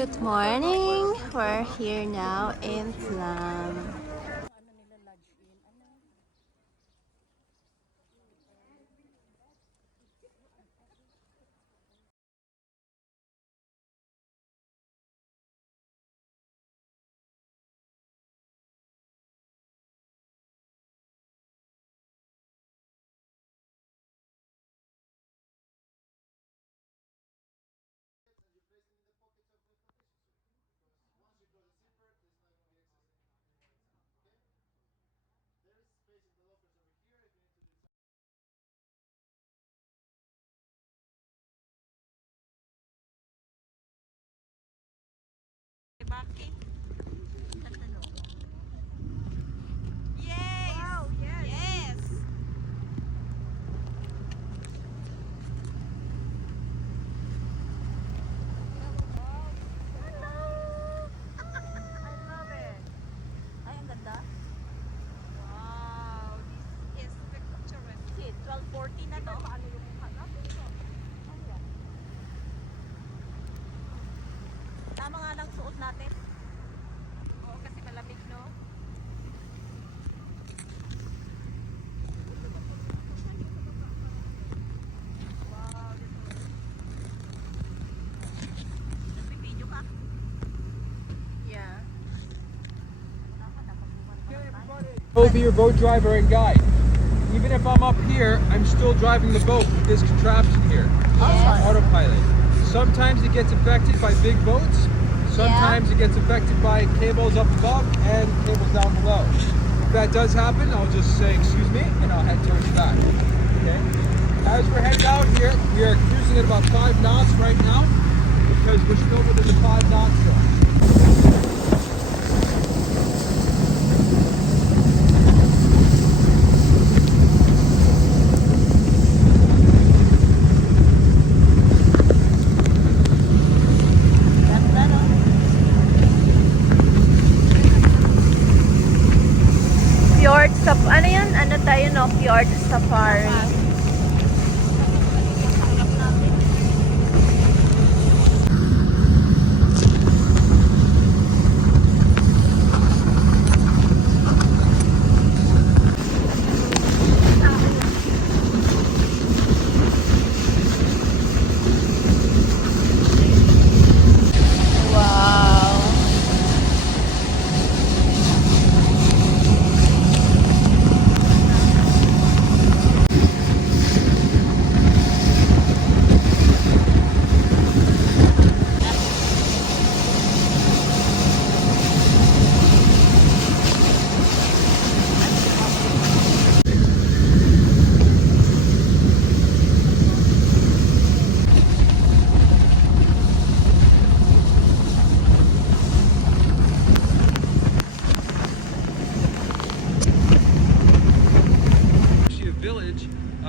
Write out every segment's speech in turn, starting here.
Good morning. We're here now in Flåm. Tama nga lang suot natin. Oo, kasi malamig, no? Wow, nagpipidyo ka? Yeah. I'll be your boat driver and guide. Even if I'm up here, I'm still driving the boat with this contraption here. Yes. Autopilot. Sometimes it gets affected by big boats. Sometimes it gets affected by cables up above and cables down below. If that does happen, I'll just say, excuse me, and I'll head towards that. Okay? As we're headed out here, we are cruising at about 5 knots right now because we're still within the 5 knot zone. Fjord sa ano yun? Ano tayo no? Fjord Safari.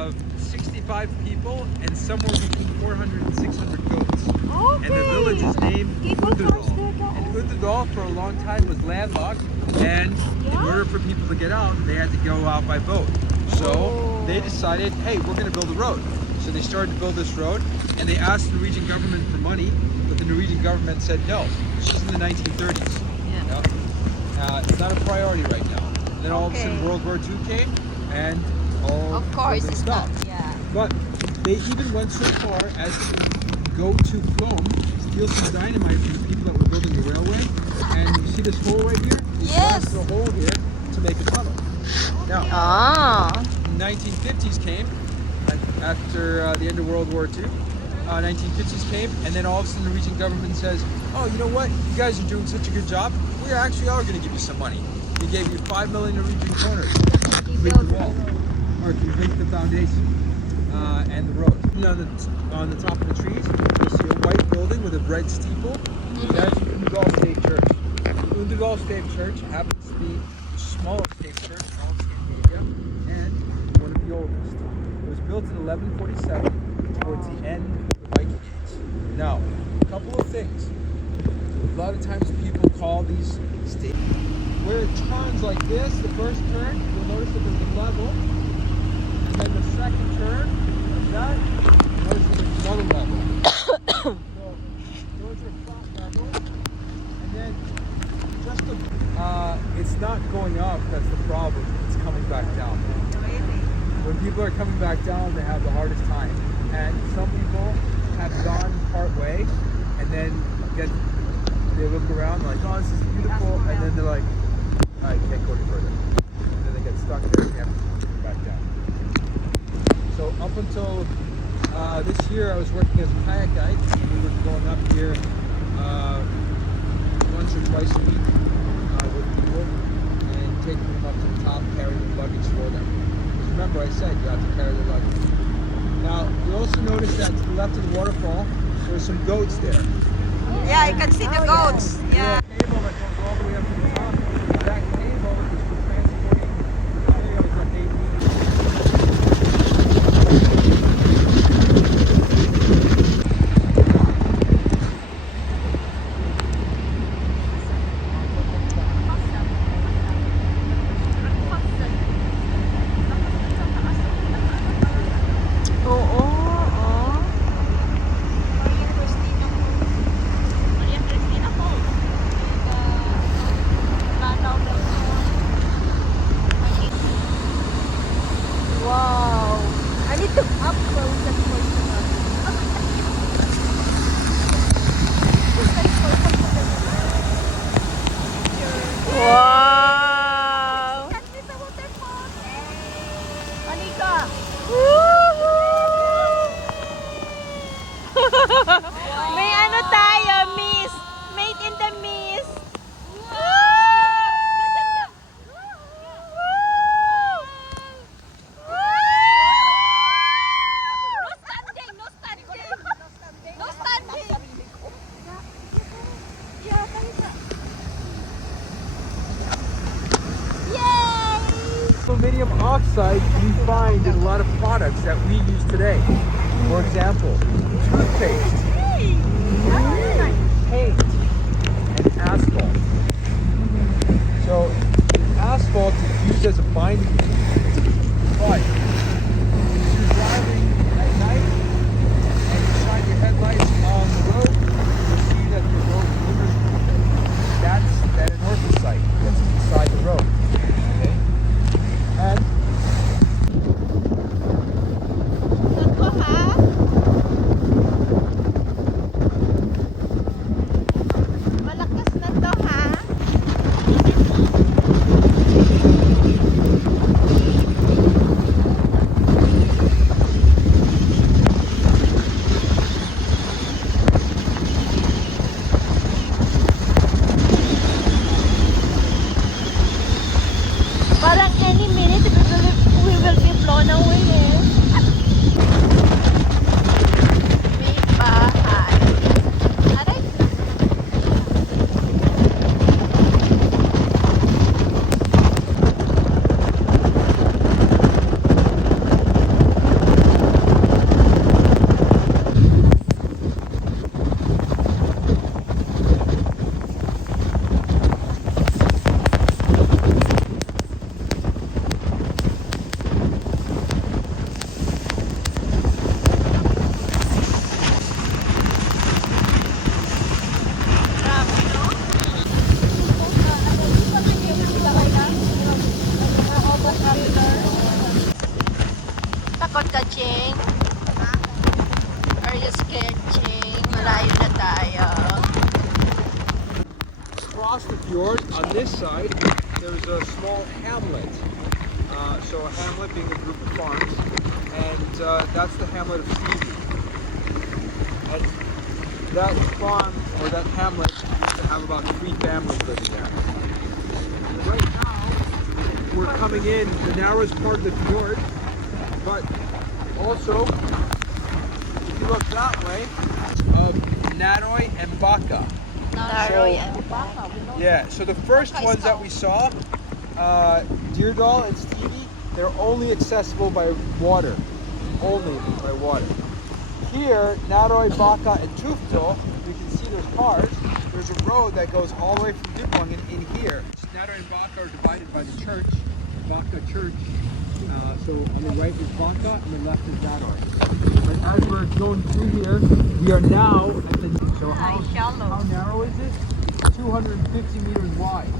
Of 65 people and somewhere between 400 and 600 goats. Okay. And the village is named Underdal. And Underdal for a long time was landlocked, and in order for people to get out, they had to go out by boat. So they decided, hey, we're going to build a road. So they started to build this road, and they asked the Norwegian government for money, but the Norwegian government said no. This is in the 1930s. Yeah. You know? It's not a priority right now. And then all of a sudden World War II came, and of course it's not. Yeah. But they even went so far as to go to Flåm, steal some dynamite from the people that were building the railway. And you see this hole right here? Yes. They blasted a hole here to make a tunnel. Now, the 1950s came, after the end of World War II. 1950s came, and then all of a sudden the Norwegian government says, oh, you know what? You guys are doing such a good job. We actually are going to give you some money. We gave you 5 million Norwegian kroner to complete the wall, or to complete the foundation and the road. On the top of the trees, you see a white building with a red steeple. That's Underdal State Church. Underdal State Church happens to be the smallest state church in all of Scandinavia and one of the oldest. It was built in 1147 towards the end of the Viking Age. Now, a couple of things. A lot of times people call these states where it turns like this. The first turn, you'll notice that there's a level, and then the second turn of that, notice that there's another level. So those are flat levels. problem. It's coming back down. Really? When people are coming back down, they have the hardest time. And some people have gone part way, and then they look around like, oh, this is beautiful, and then they're like, I can't go any further. And then they get stuck there and they have to come back down. So up until this year, I was working as a kayak guide. We were going up here once or twice a week with people and taking them up to the top, carrying the luggage for them. Because remember, I said you have to carry the luggage. Now, you also notice that to the left of the waterfall, there's some goats there. Yeah, I can see the goats. Yeah. Cable that goes all the way up to the top. That cable is for transporting materials that they May ano tayo, miss. Made in the miss. No standing. Aluminium oxide we find in a lot of products that we use today. For example, toothpaste, paint, and asphalt. So asphalt is used as a binding agent. But if you're driving at night and you shine your headlights on the road, you'll see that the road glimmers a little bit. That's that anorthosite that's beside the road. Okay? And Malakas na to, ha? Parang any minute we will be blown away, eh? May bahay. Aray! Takot ka, Ching? Are you scared, Ching? Malayo na tayo. across the fjord, on this side, there's a small hamlet. So a hamlet being a group of farms, and that's the hamlet of Stevie. And that farm, or that hamlet, used to have about 3 families living there. Right now, we're coming in the narrowest part of the fjord, but also, if you look that way, of Norway and Baka. Norway and Baka. Yeah, so the first ones that we saw, Deerdal and Stevie, they're only accessible by water. Only by water. Here, Norway, Baka, and Tuftal, you can see there's cars. There's a road that goes all the way from Dipplungen in here. Norway and Baka are divided by the church, Baka Church. So on the right is Baka, and the left is Norway. But as we're going through here, we are now at the... So how narrow is it? 250 meters wide.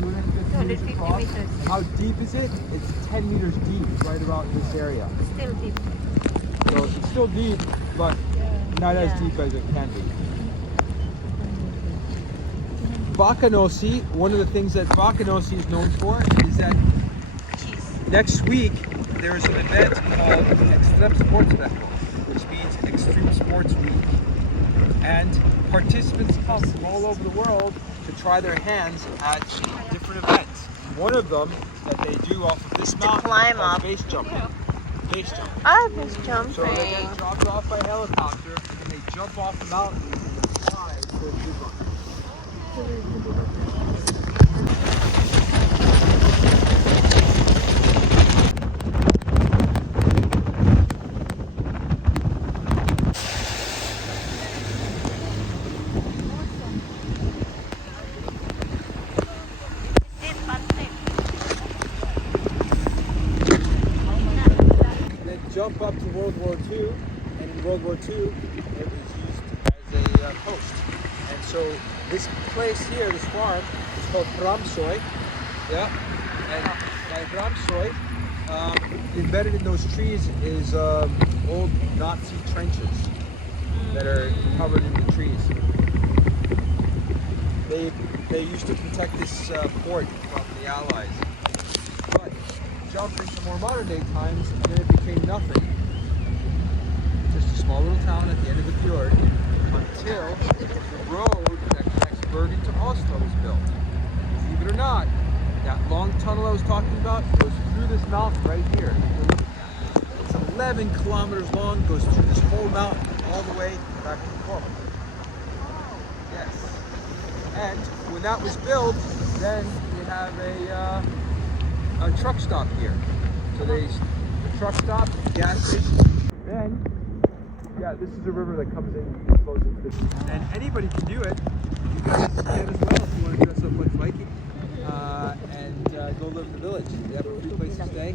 250 meters 250 across. meters. How deep is it? It's 10 meters deep, right about this area. Still deep. So it's still deep, but not as deep as it can be. Bakanosi, one of the things that Bakanosi is known for is that next week there is an event called Extreme Sportsveckan, which means Extreme Sports Week. And participants come from all over the world to try their hands at different events. One of them that they do off of this mountain climb is called up. base jumping. Base jumping. Base jumping. So they get dropped off by helicopter and they jump off the mountain and fly to the zip line. Jump up to World War II, and in World War II it was used as a post. And so this place here, this farm, is called Ramsoy. Yeah, and by Ramsoy, embedded in those trees is old Nazi trenches that are covered in the trees. They used to protect this fort from the Allies. But jumped into more modern day times, and then it became nothing. Just a small little town at the end of the fjord until the road that connects Bergen to Oslo was built. Believe it or not, that long tunnel I was talking about goes through this mountain right here. It's 11 kilometers long, goes through this whole mountain all the way back to Flåm. Yes. And when that was built, then you have a truck stop here. So the truck stop, gas station, then this is a river that comes in and flows into this. And anybody can do it. You guys can as well if you want to dress up like Viking and go live in the village. They have a free place to stay.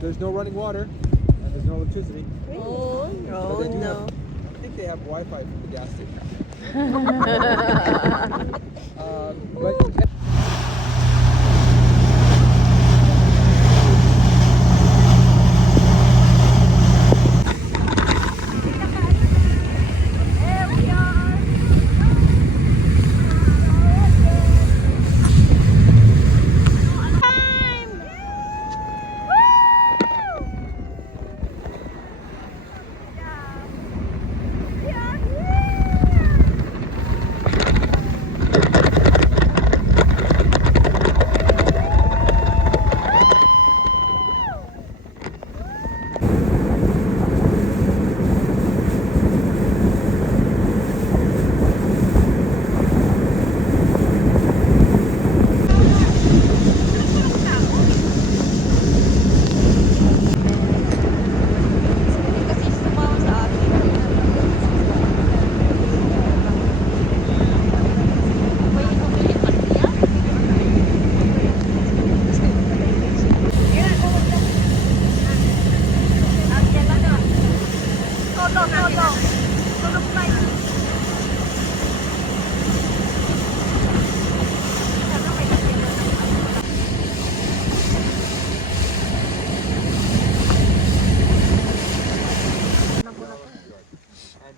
There's no running water and there's no electricity. Oh, But they do no. have, I think they have Wi-Fi from the gas station. But you can.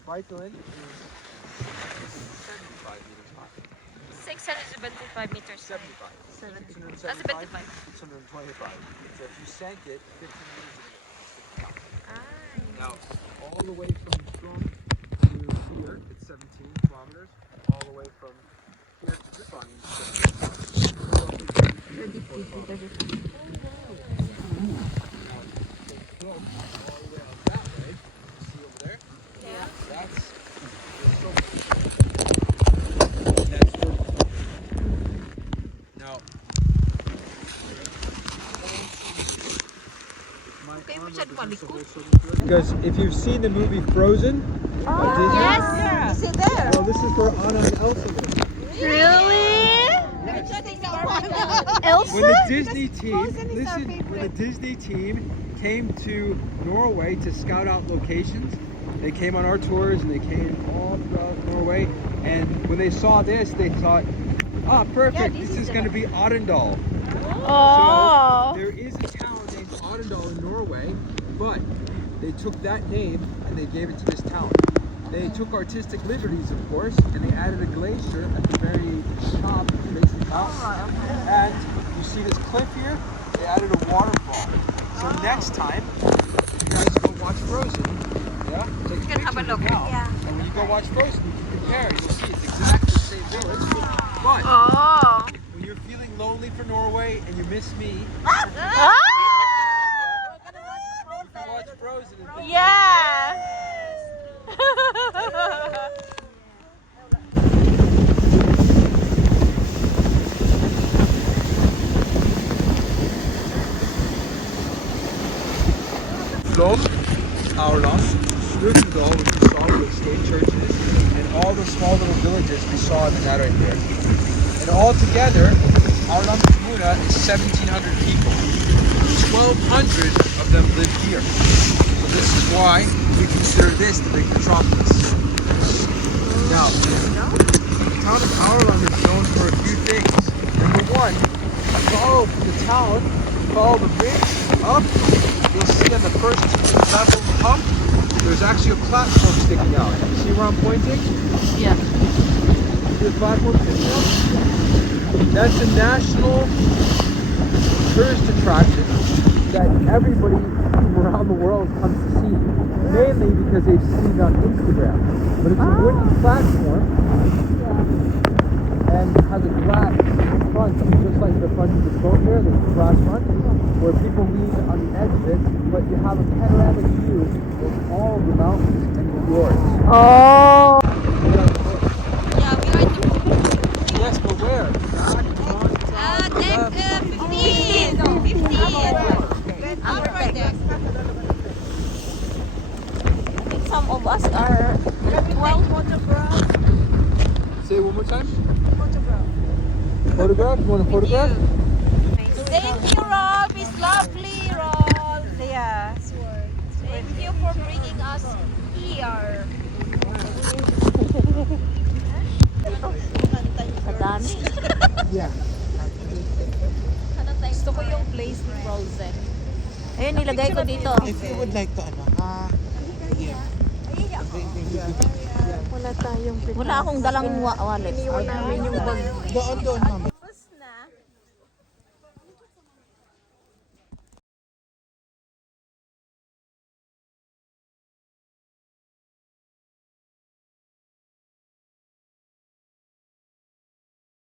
Vigeland is 75 meters high. 675 meters. 75. 75. 625. So if you sank it 15 meters ago, now all the way from Flåm to here, it's 17 kilometers. All the way from here to this one, because if you've seen the movie Frozen, Yes. Is it there? well, this is where Anna and Elsa live. Really? Elsa? When the Disney team, when the Disney team came to Norway to scout out locations, they came on our tours and they came all throughout Norway. And when they saw this, they thought, Ah, perfect. This is going to be Arendal. Oh. So there is a town named Arendal in Norway, but they took that name and they gave it to this town. They took artistic liberties, of course, and they added a glacier at the very top of the base of the mountain. And you see this cliff here? They added a waterfall. So next time, if you guys go watch Frozen, take a picture of it now. And when you go watch Frozen, you can compare. You'll see it's exactly the same village. But when you're feeling lonely for Norway and you miss me, you can watch Frozen and think, Yeah. Flåm, Aurland, which we saw where the state church is, and all the small little villages we saw in the net right there. And all together, Aurland is 1,700 people. 1,200 of them live here. So this is why we consider this the big metropolis. Now, the town of Aurland is known for a few things. Number one, follow the town, follow the bridge up. You'll see on the first level up, there's actually a platform sticking out. See where I'm pointing? Yeah. See the platform sticking out? That's a national tourist attraction that everybody from around the world comes to see. Mainly because they've seen it on Instagram. But it's a wooden platform and has a glass front, just like the front of the boat there, there's a glass front, where people lean on the edge of it, but you have a panoramic view of all the mountains and the fjords. Oh. Yeah, we are in the Yes, but where? deck 15. 15. Upper deck. I think some of us are 12 photographs. Say it one more time. Photograph? You want a photograph? Thank you, Rob. It's lovely, Rob. Yeah. Thank you for bringing us here. Kadami. Yeah. Gusto ko yung place ni Frozen. Ayun, nilagay ko dito. If you would like to, Wala tayong Wala akong dalang wallet. doon, ma'am.